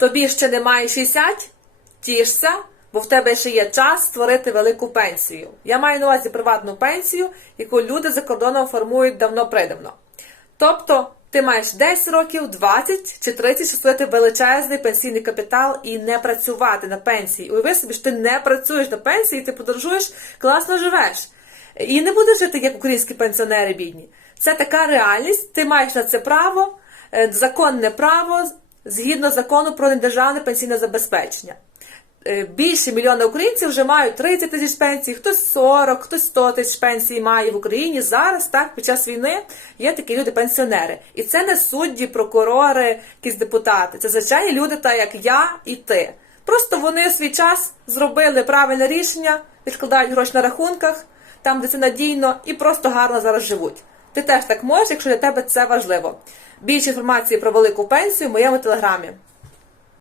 тобі ще немає 60, тішся, бо в тебе ще є час створити велику пенсію. Я маю на увазі приватну пенсію, яку люди за кордоном формують давно-придавно. Тобто ти маєш 10 років, 20 чи 30, щоб створити величезний пенсійний капітал і не працювати на пенсії. Уяви собі, що ти не працюєш на пенсії, ти подорожуєш, класно живеш. І не будеш жити як українські пенсіонери бідні. Це така реальність, ти маєш на це право, е, законне право згідно закону про недержавне пенсійне забезпечення. Е, Більше мільйона українців вже мають 30 тисяч пенсій, хтось 40, хтось 100 тисяч пенсій має в Україні. Зараз так під час війни є такі люди-пенсіонери. І це не судді, прокурори, якісь депутати. Це звичайні люди, так як я і ти. Просто вони свій час зробили правильне рішення, відкладають гроші на рахунках, там, де це надійно, і просто гарно зараз живуть. Ти теж так можеш, якщо для тебе це важливо. Більше інформації про велику пенсію в моєму телеграмі.